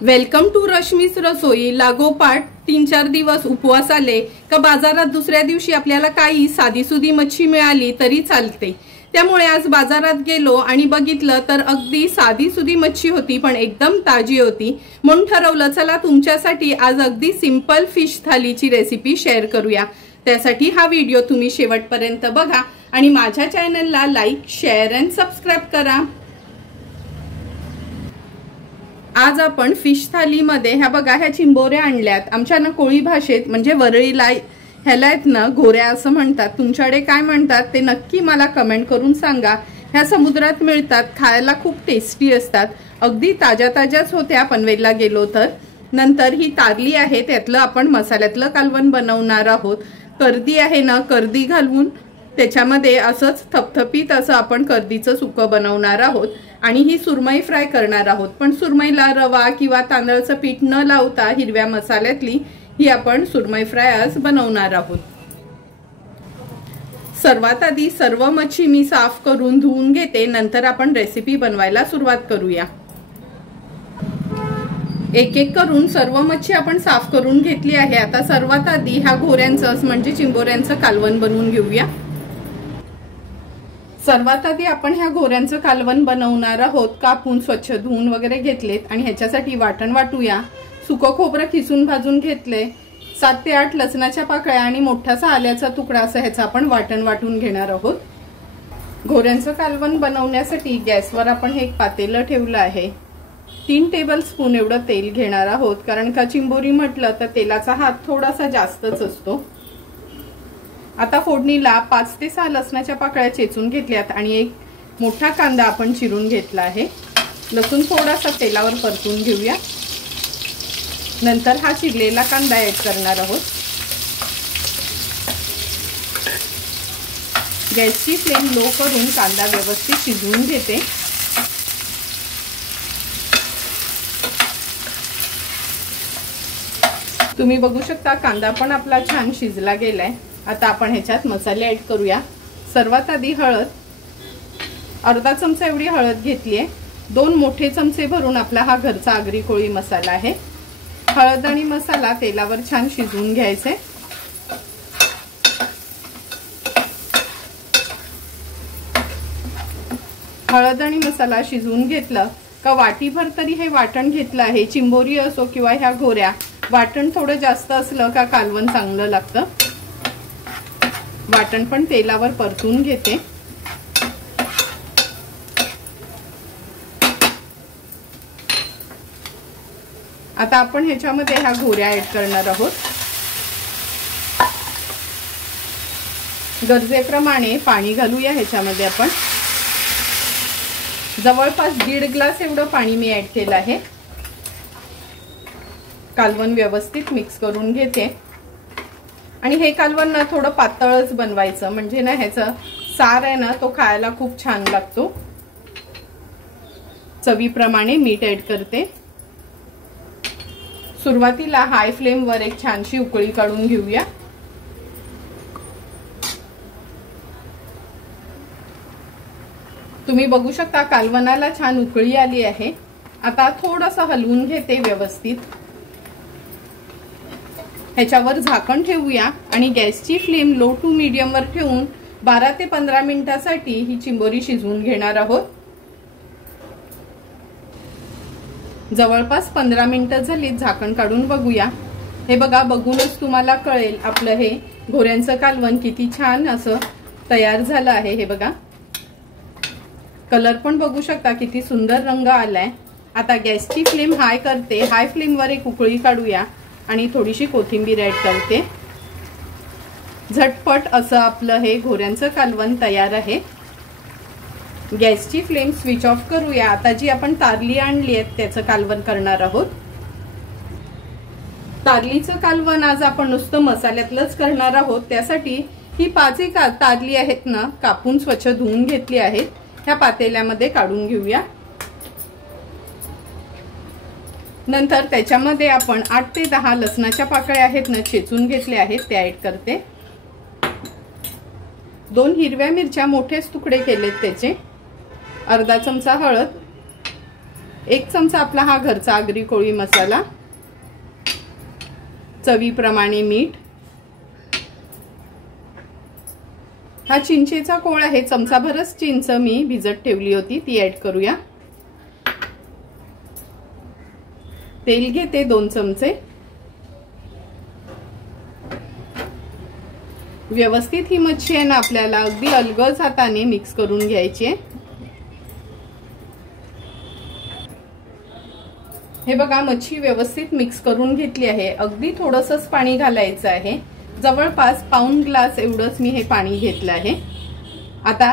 Welcome to रश्मीस रसोई। लागोपाठ 3-4 दिवस उपवास आले का बाजारात दुसऱ्या दिवशी आपल्याला काही साधीसुधी मच्छी मिळाली तरी चालते। त्यामुळे आज बाजारात गेलो आणि बघितलं तर अगदी साधीसुधी मच्छी होती, पण एकदम ताजी होती। म्हणून ठरवलं चला तुमच्यासाठी आज अगदी सिंपल फिश थालीची रेसिपी शेअर करूया। त्यासाठी हा व्हिडिओ तुम्ही शेवटपर्यंत बघा आणि माझ्या चॅनलला लाईक, शेअर आणि सबस्क्राइब करा। आज आपण फिश थालीमध्ये ह्या बघा ह्या चिंबोऱ्या आणल्यात। आमच्या ना कोळी भाषेत म्हणजे वरळीला ह्याला आहेत ना घोऱ्या असं म्हणतात। तुमच्याकडे काय म्हणतात ते नक्की मला कमेंट करून सांगा। ह्या समुद्रात मिळतात, खायला खूप टेस्टी असतात। अगदी ताज्या ताज्याच होत्या पनवेलला गेलो तर। नंतर ही तारली आहे, त्यातलं आपण मसाल्यातलं कालवण बनवणार आहोत। कर्दी आहे ना, कर्दी घालून त्याच्यामध्ये असंच थपथपीत असं आपण कर्दीचं सुकं बनवणार आहोत आणि ही सुरमई फ्राय करणार आहोत। पण सुरमईला रवा किंवा तांदळाचं पीठ न लावता हिरव्या मसाल्यातली ही आपण सुरमई फ्राय आज बनवणार आहोत। सर्वात आधी सर्व मच्छी मी साफ करून धुवून घेते, नंतर आपण रेसिपी बनवायला सुरुवात करूया। एक एक करून सर्व मच्छी आपण साफ करून घेतली आहे। आता सर्वात आधी ह्या घोऱ्यांचं म्हणजे चिंबोऱ्यांचं कालवण बनवून घेऊया। सर्वात आधी आपण ह्या घोऱ्यांचं कालवण बनवणार आहोत। कापून स्वच्छ धुवून वगैरे घेतलेत आणि ह्याच्यासाठी वाटण वाटूया। सुकं खोबरं खिसून भाजून घेतले, 7 ते 8 लसणाच्या पाकळ्या आणि मोठासा आल्याचा तुकडा असं ह्याचं आपण वाटण वाटून घेणार आहोत। घोऱ्यांचं कालवण बनवण्यासाठी गॅसवर आपण हे एक पातेलं ठेवलं आहे। 3 टेबलस्पून एवढं तेल घेणार आहोत, कारण का चिंबोरी म्हटलं तर तेलाचा हात थोडासा जास्तच असतो। आता फोडणीला 5 ते 6 लसणाच्या पाकळ्या चेचून घेतल्यात आणि एक मोठा कांदा आपण चिरून घेतला आहे। लसूण थोडासा तेलावर परतून घेऊया। नंतर हा चिरलेला कांदा ऍड करणार आहोत। गॅसची फ्लेम लो करून कांदा व्यवस्थित शिजवून घेते। तुम्ही बघू शकता कांदा पण आपला छान शिजला गेलाय। आता आपण ह्याच्यात मसाले ऍड करूया। सर्वात आधी हळद, अर्धा चमचा एवढी हळद घेतली आहे। 2 मोठे चमचे भरून आपला हा घरचा आगरी कोळी मसाला आहे। हळद आणि मसाला तेलावर छान शिजवून घ्यायचे। हळद आणि मसाला शिजवून घेतलं का वाटीभर तरी हे वाटण घेतलं आहे। चिंबोरी असो किंवा ह्या घोऱ्या, वाटण थोडं जास्त असलं का कालवण चांगलं लागतं। वाटण पण तेलावर परतून घेते। आता आपण ह्याच्यामध्ये ह्या घोऱ्या ऍड करणार आहोत। गरजेप्रमाणे पाणी घालूया ह्याच्यामध्ये। आपण जवळपास 1.5 ग्लास एवढं पाणी मी ऍड केलं आहे। कालवण व्यवस्थित मिक्स करून घेते आणि हे कालवण ना थोडं पातळच बनवायचं, म्हणजे ना ह्याचं सार आहे ना तो खायला खूप छान लागतो। चवीप्रमाणे मीठ ऍड करते। सुरुवातीला हाय फ्लेम वर एक छानशी उकळी काढून घेऊया। तुम्ही बघू शकता कालवणाला छान उकळी आली आहे। आता थोडंसं हलवून घेते व्यवस्थित। ह्याच्यावर झाकण ठेवूया आणि गॅसची फ्लेम लो टू मीडियम वर ठेवून 12 ते 15 मिनिटांसाठी ही चिंबोरी शिजवून घेणार आहोत। जवळपास 15 मिनिटं झाली, झाकण काढून बघूया। हे बघा, बघूनच तुम्हाला कळेल आपलं हे घोऱ्यांचं कालवण किती छान असं तयार झालं आहे। हे बघा, कलर पण बघू शकता किती सुंदर रंग आलाय। आता गॅसची फ्लेम हाय करते। हाय फ्लेम वर एक उकळी काढूया आणि थोडीशी कोथिंबीर ऍड करते। झटपट असं आपलं हे घोऱ्यांचं कालवण तयार आहे। गॅसची फ्लेम स्विच ऑफ करूया। आता जी आपण तारली आणली आहे त्याचं कालवण करणार आहोत। तारलीचं कालवण आज आपण नुसतं मसाल्यातलंच करणार आहोत। त्यासाठी ही 5 तारली आहेत ना, कापून स्वच्छ धुवून घेतली आहेत। ह्या पातेल्यामध्ये काढून घेऊया। नंतर त्याच्यामध्ये आपण 8 ते 10 लसणाच्या पाकळ्या आहेत ना चेचून घेतल्या आहेत, त्या ऍड करते। 2 हिरव्या मिरच्या मोठेच तुकडे केलेत त्याचे, अर्धा चमचा हळद, 1 चमचा आपला हा घरचा आगरी कोळी मसाला, चवीप्रमाणे मीठ, हा चिंचेचा कोळ आहे, चमचाभरच चिंच मी भिजत ठेवली होती ती ऍड करूया। तेल घेते 2 चमचे। व्यवस्थित ही मच्छी आहे ना आपल्याला अगदी अलगद हाताने मिक्स करून घ्यायची आहे। हे बघा मच्छी व्यवस्थित मिक्स करून घेतली आहे। अगदी थोडंसंच पाणी घालायचं आहे, जवळपास पाऊण ग्लास एवढंच मी हे पाणी घेतलं आहे। आता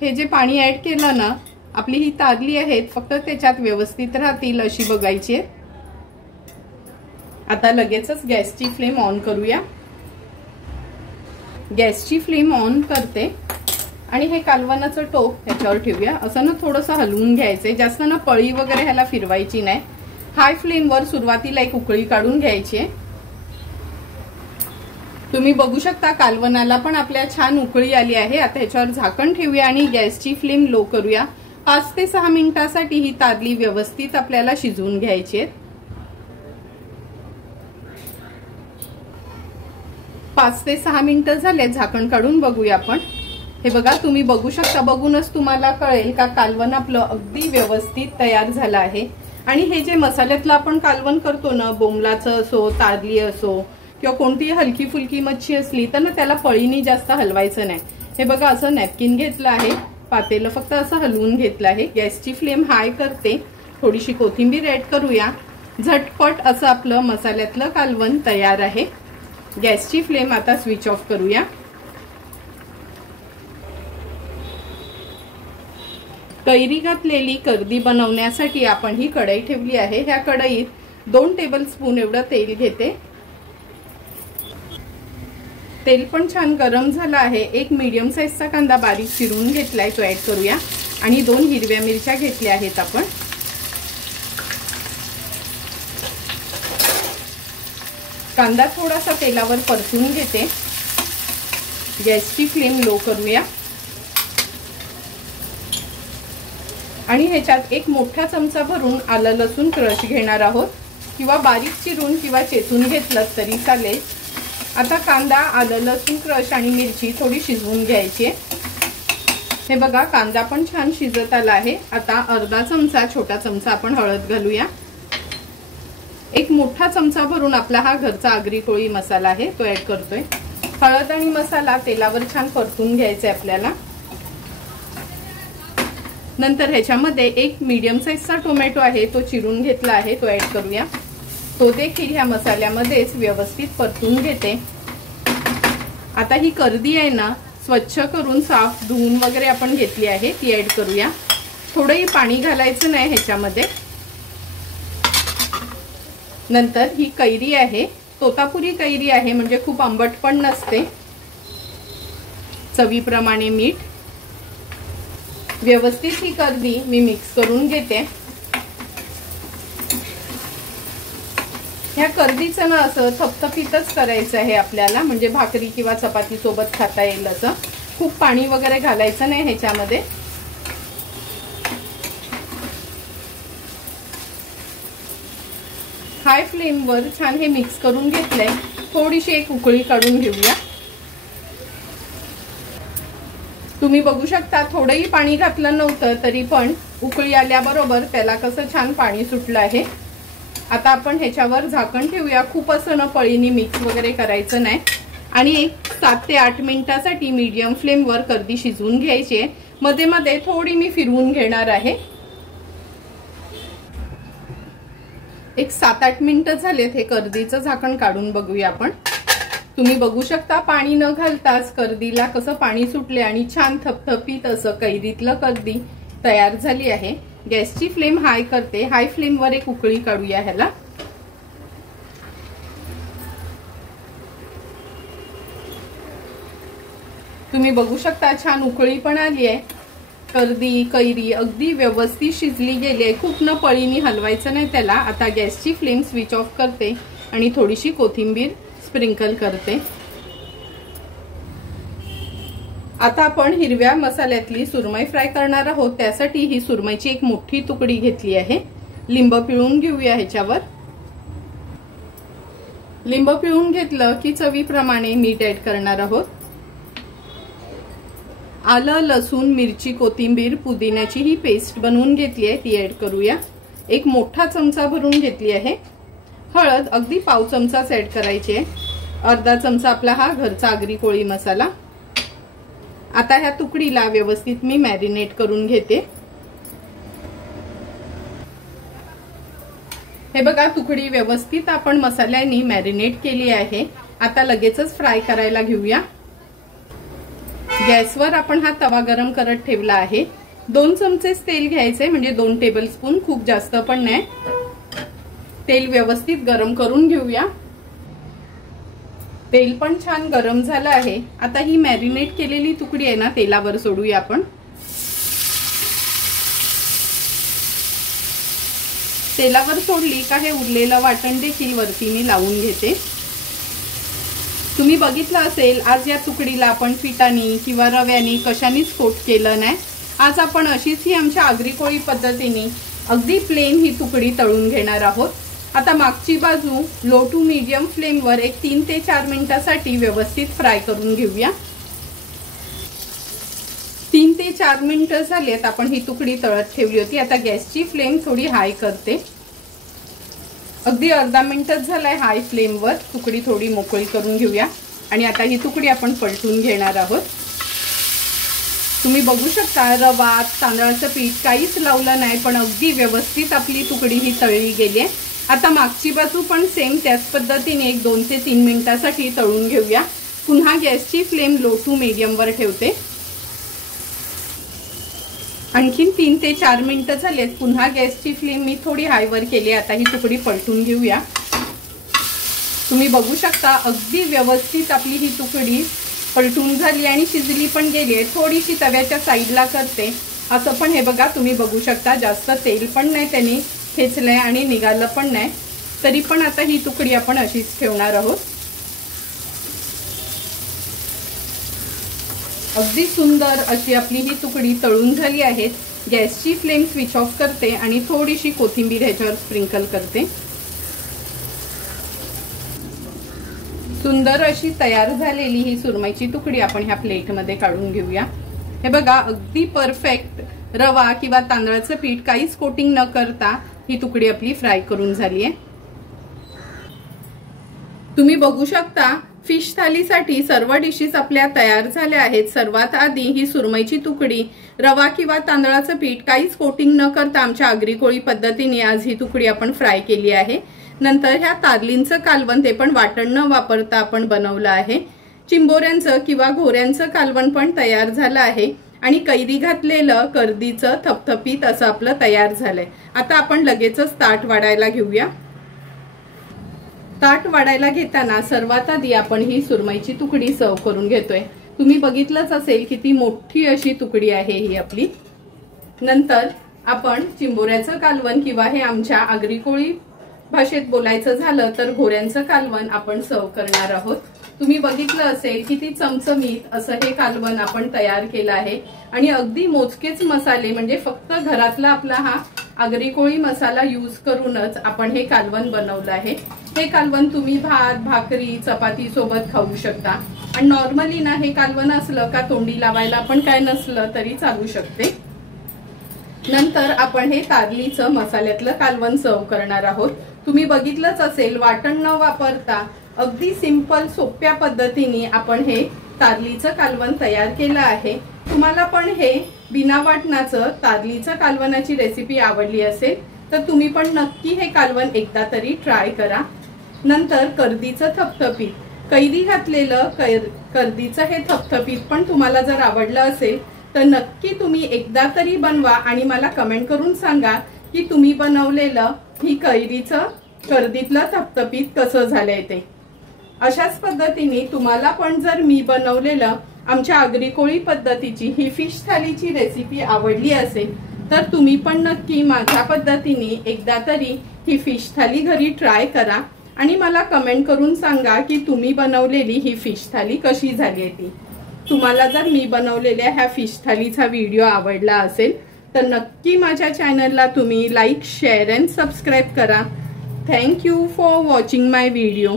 हे जे पाणी ऍड केलं ना, आपली ही तारली आहेत फक्त त्याच्यात व्यवस्थित राहतील अशी बघायची आहे। आता लगेचच गॅसची फ्लेम ऑन करूया। गॅसची फ्लेम ऑन करते आणि हे कालवनाचं टोप ह्याच्यावर ठेवूया। असं ना थोडंसं हलवून घ्यायचंय, जास्त ना पळी वगैरे ह्याला फिरवायची नाही। हाय फ्लेमवर सुरुवातीला एक उकळी काढून घ्यायची आहे। तुम्ही बघू शकता कालवनाला पण आपल्या छान उकळी आली आहे। आता ह्याच्यावर झाकण ठेवूया आणि गॅसची फ्लेम लो करूया। 5 ते 6 मिनिटांसाठी ही तारली व्यवस्थित आपल्याला शिजवून घ्यायची आहे। 5 ते 6 मिनिटं झाले, झाकण काढून बघूया आपण। हे बघा तुम्ही बघू शकता, बघूनच तुम्हाला कळेल का कालवण आपलं अगदी व्यवस्थित तयार झालं आहे। आणि हे जे मसाल्यातलं आपण कालवण करतो ना, बोंबलाचं असो, तारली असो किंवा कोणतीही हलकी फुलकी मच्छी असली तर ना त्याला पळीनी जास्त हलवायचं नाही। हे बघा असं नॅपकिन घेतलं आहे, पातेलं फक्त असं हलवून घेतलं आहे। गॅसची फ्लेम हाय करते, थोडीशी कोथिंबीर ऍड करूया। झटपट असं आपलं मसाल्यातलं कालवण तयार आहे। गॅसची फ्लेम आता स्विच ऑफ करूया। कैरी घातलेली कर्दी बनवण्यासाठी आपण ही कढई ठेवली आहे। ह्या कढईत 2 टेबलस्पून एवढं तेल घेते। तेल पण छान गरम झालं आहे। एक मीडियम साईजचा कांदा बारीक चिरून घेतलाय तो ऍड करूया आणि 2 हिरव्या मिरच्या घेतल्या आहेत आपण। कांदा थोडासा तेलावर परतून घेते। गॅसची फ्लेम लो करूया आणि ह्याच्यात 1 मोठा चमचा भरून आलं लसूण क्रश घेणार आहोत, किंवा बारीक चिरून किंवा चेचून घेतलं तरी चालेल। आता कांदा, आलं लसूण क्रश आणि मिरची थोडी शिजवून घ्यायची आहे। हे बघा कांदा पण छान शिजत आला आहे। आता अर्धा चमचा, छोटा चमचा आपण हळद घालूया। 1 मोठा चमचा भरून आपला हा घरचा आगरी कोळी मसाला आहे तो ऍड करतोय। हळद आणि मसाला तेलावर छान परतून घ्यायचा आहे आपल्याला। नंतर ह्याच्यामध्ये 1 मीडियम साईजचा टोमॅटो आहे तो चिरून घेतला आहे तो ऍड करूया। तो देखील ह्या मसाल्यामध्येच व्यवस्थित परतून घेते। आता ही कर्दी आहे ना स्वच्छ करून साफ धुवून वगैरे आपण घेतली आहे ती ऍड करूया। थोडंही पाणी घालायचं नाही ह्याच्यामध्ये। नंतर ही कैरी आहे, तोतापुरी कैरी आहे, म्हणजे खूप आंबट पण नसते। चवीप्रमाणे मीठ, व्यवस्थित ही कर्दी मी मिक्स करून घेते। ह्या कर्दीचं ना असं थपथपीतच करायचं आहे आपल्याला, म्हणजे भाकरी किंवा चपाती सोबत खाता येईल असं। खूप पाणी वगैरे घालायचं नाही ह्याच्यामध्ये। हाय फ्लेमवर छान हे मिक्स करून घेतलंय। थोडीशी एक उकळी काढून घेऊया। तुम्ही बघू शकता थोडंही पाणी घातलं नव्हतं तरी पण उकळी आल्याबरोबर त्याला कसं छान पाणी सुटलं आहे। आता आपण ह्याच्यावर झाकण ठेवूया। खूप असं न पळीनी मिक्स वगैरे करायचं नाही आणि 7 ते 8 मिनिटांसाठी मीडियम फ्लेमवर कर्दी शिजवून घ्यायची आहे। मध्ये मध्ये थोडी मी फिरवून घेणार आहे। 7-8 मिनिटं झालेत, हे कर्दीचं झाकण काढून बघूया आपण। तुम्ही बघू शकता पाणी न घालताच कर्दीला कसं पाणी सुटले आणि छान थपथपीत असं कैरीतलं कर्दी तयार झाली आहे। गॅसची फ्लेम हाय करते। हाय फ्लेमवर एक उकळी काढूया ह्याला। तुम्ही बघू शकता छान उकळी पण आली आहे। कर्दी कैरी अगदी व्यवस्थित शिजली गेली आहे। खूप न पळीनी हलवायचं नाही त्याला। आता गॅसची फ्लेम स्विच ऑफ करते आणि थोडीशी कोथिंबीर स्प्रिंकल करते। आता आपण हिरव्या मसाल्यातली सुरमई फ्राय करणार आहोत। त्यासाठी ही सुरमईची एक मोठी तुकडी घेतली आहे। लिंब पिळून घेऊया ह्याच्यावर। लिंब पिळून घेतलं की चवीप्रमाणे मीठ ऍड करणार आहोत। आलं, लसूण, मिरची, कोथिंबीर, पुदिन्याची ही पेस्ट बनवून घेतली आहे ती ऍड करूया। एक मोठा चमचा भरून घेतली आहे। हळद अगदी पाव चमचाच ऍड करायची आहे। अर्धा चमचा आपला हा घरचा आगरी कोळी मसाला। आता ह्या तुकडीला व्यवस्थित मी मॅरिनेट करून घेते। हे बघा, तुकडी व्यवस्थित आपण मसाल्याने मॅरिनेट केली आहे। आता लगेचच फ्राय करायला घेऊया। गॅसवर आपण हा तवा गरम करत ठेवला आहे। 2 चमचे तेल घ्यायचे, म्हणजे 2 टेबलस्पून, खूप जास्त पण नाही। तेल व्यवस्थित गरम करून घेऊया। तेल पण छान गरम झालं आहे। आता ही मॅरिनेट केलेली तुकडी आहे ना तेलावर सोडूया आपण। तेलावर सोडली का हे उरलेलं वाटण देखील वरती मी लावून घेते। तुम्ही बघितलं असेल, आज या तुकडीला आपण पिठानी किंवा रव्यानी कशानीच कोट केलं नाही। आज आपण अशीच ही आमच्या आगरी कोळी पद्धतीने अगदी प्लेन ही तुकडी तळून घेणार आहोत। आता मागची बाजू लो टू मीडियम फ्लेमवर एक 3 ते 4 मिनिटांसाठी व्यवस्थित फ्राय करून घेऊया। 3 ते 4 मिनिटं झालेत आपण ही तुकडी तळत ठेवली होती। आता गॅसची फ्लेम थोडी हाय करते। अगदी अर्धा मिनिटच झालाय हाय फ्लेमवर। तुकडी थोडी मोकळी करून घेऊया आणि आता ही तुकडी आपण पलटून घेणार आहोत। तुम्ही बघू शकता, रवा, तांदळाचं पीठ काहीच लावलं नाही, पण अगदी व्यवस्थित आपली तुकडी ही तळली गेली आहे। आता मागची बाजू पण सेम त्याच पद्धतीने एक 2 ते 3 मिनिटांसाठी तळून घेऊया। पुन्हा गॅसची फ्लेम लो टू मीडियम वर ठेवते। आणखीन 3 ते 4 मिनिटं झालेत। पुन्हा गॅसची फ्लेम मी थोडी हाय वर केली। आता ही तुकडी पलटून घेऊया। तुम्ही बघू शकता, अगदी व्यवस्थित आपली ही तुकडी पलटून झाली आणि शिजली पण गेली आहे। थोडीशी तव्याच्या साईडला करते असं पण हे बघा, तुम्ही बघू शकता, जास्त तेल पण नाही त्यांनी खेचलंय आणि निघालं पण नाही। तरी पण आता ही तुकडी आपण अशीच ठेवणार आहोत। अगदी सुंदर अशी आपली ही तुकडी तळून झाली आहे। गॅसची फ्लेम स्विच ऑफ करते आणि थोडीशी कोथिंबीर ह्याच्यावर स्प्रिंकल करते। सुंदर अशी तयार झालेली ही सुरमईची तुकडी आपण ह्या प्लेटमध्ये काढून घेऊया। हे बघा, अगदी परफेक्ट रवा किंवा तांदळाचं पीठ काहीच कोटिंग न करता ही तुकडी आपली फ्राय करून झाली आहे। तुम्ही बघू शकता, फिश थालीसाठी सर्व डिशेस आपल्या तयार झाल्या आहेत। सर्वात आधी ही सुरमईची तुकडी रवा किंवा तांदळाचं पीठ काहीच कोटिंग न करता आमच्या आगरी कोळी पद्धतीने आज ही तुकडी आपण फ्राय केली आहे। नंतर ह्या तारलींचं कालवण, ते पण वाटण न वापरता आपण बनवलं आहे। चिंबोऱ्यांचं किंवा घोऱ्यांचं कालवण पण तयार झालं आहे आणि कैरी घातलेलं कर्दीचं थपथपीत असं आपलं तयार झालंय। आता आपण लगेचच ताट वाढायला घेऊया। ताट वाढायला घेताना सर्वात आधी आपण ही सुरमईची तुकडी सर्व करून घेतोय। तुम्ही बघितलंच असेल किती मोठी अशी तुकडी आहे ही आपली। नंतर आपण चिंबोऱ्याचं कालवण किंवा हे आमच्या आगरी कोळी भाषेत बोलायचं झालं तर घोऱ्यांचं कालवण आपण सर्व करणार आहोत। तुम्ही बघितलं असेल किती चमचमीत असं हे कालवण आपण तयार केलं आहे आणि अगदी मोजकेच मसाले, म्हणजे फक्त घरातला आपला हा आगरी कोळी मसाला यूज करूनच आपण हे कालवण बनवलं आहे। हे कालवण तुम्ही भात, भाकरी, चपाती सोबत खाऊ शकता आणि नॉर्मली ना हे कालवण असलं का तोंडी लावायला पण काय नसलं तरी चालू शकते। नंतर आपण हे तारलीचं मसाल्यातलं कालवण सर्व करणार आहोत। तुम्ही बघितलंच असेल, वाटण न वापरता अगदी सिंपल सोप्या पद्धतीने आपण हे तारलीचं कालवण तयार केलं आहे। तुम्हाला पण हे बिना वाटणाचं तारलीचं कालवणाची रेसिपी आवडली असेल तर तुम्ही पण नक्की हे कालवण एकदा तरी ट्राय करा। नंतर कर्दीचं थपथपीत, कैरी घातलेलं कर्दीचं हे थपथपीत पण तुम्हाला जर आवडलं असेल तर नक्की तुम्ही एकदा तरी बनवा आणि मला कमेंट करून सांगा की तुम्ही बनवलेलं ही कैरीचं कर्दीतलं थपथपीत कसं झालंय ते। अशाच पद्धतीने तुम्हाला पण जर मी बनवलेलं आमच्या आगरी कोळी पद्धतीची ही फिश थालीची रेसिपी आवडली असेल तर तुम्ही पण नक्की माझ्या पद्धतीने एकदा तरी ही फिश थाली घरी ट्राय करा आणि मला कमेंट करून सांगा की तुम्ही बनवलेली ही फिश थाली कशी झाली आहे ती। तुम्हाला जर मी बनवलेल्या ह्या फिश थालीचा व्हिडिओ आवडला असेल तर नक्की माझ्या चॅनलला तुम्ही लाईक शेअर अँड सबस्क्राईब करा. Thank you for watching my video.